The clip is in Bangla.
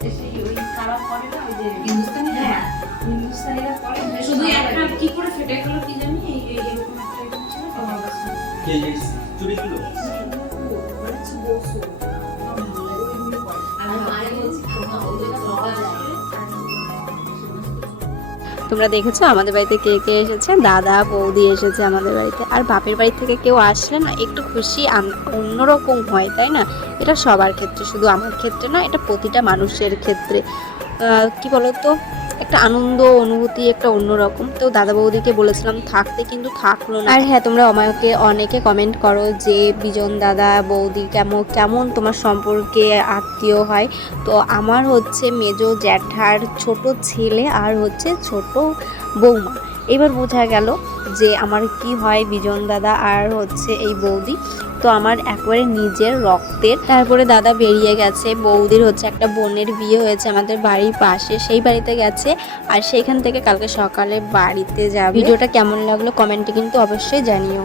সেই ওই তারা করে না ওই যে হিন্দুস্তানি, হ্যাঁ হিন্দুস্তানিরা করে শুধু একটা কি করে ফেটে গেল কি জানি এরকম একটা item ছিল আমার কাছে। কে এই চুড়িগুলো মানে হচ্ছে বসু আর মায়ের বলছি ওইটা পাওয়া যায়। তোমরা দেখেছো আমাদের বাড়িতে কে কে এসেছে, দাদা বৌদি এসেছে আমাদের বাড়িতে। আর বাপের বাড়ি থেকে কেউ আসলে না একটু খুশি অন্যরকম হয়, তাই না? এটা সবার ক্ষেত্রে, শুধু আমার ক্ষেত্রে না, এটা প্রতিটা মানুষের ক্ষেত্রে। কি বলতো, একটা আনন্দ অনুভূতি একটা অন্যরকম। তো দাদা বৌদিকে বলেছিলাম থাকতে, কিন্তু থাকলো না। আর হ্যাঁ, তোমরা আমাকে অনেকে কমেন্ট করো যে বিজন দাদা বৌদি কেমন কেমন তোমার সম্পর্কে আত্মীয় হয়। তো আমার হচ্ছে মেজো জ্যাঠার ছোট ছেলে আর হচ্ছে ছোট বৌমা। এবার বোঝা গেল যে আমার কি হয় বিজন দাদা আর হচ্ছে এই বৌদি। তো আমার একেবারে নিজের রক্তের। তারপরে দাদা বেরিয়ে গেছে, বৌদির হচ্ছে একটা বোনের বিয়ে হয়েছে আমাদের বাড়ির পাশে, সেই বাড়িতে গেছে। আর সেইখান থেকে কালকে সকালে বাড়িতে যাবে। ভিডিওটা কেমন লাগলো কমেন্টে কিন্তু অবশ্যই জানিও।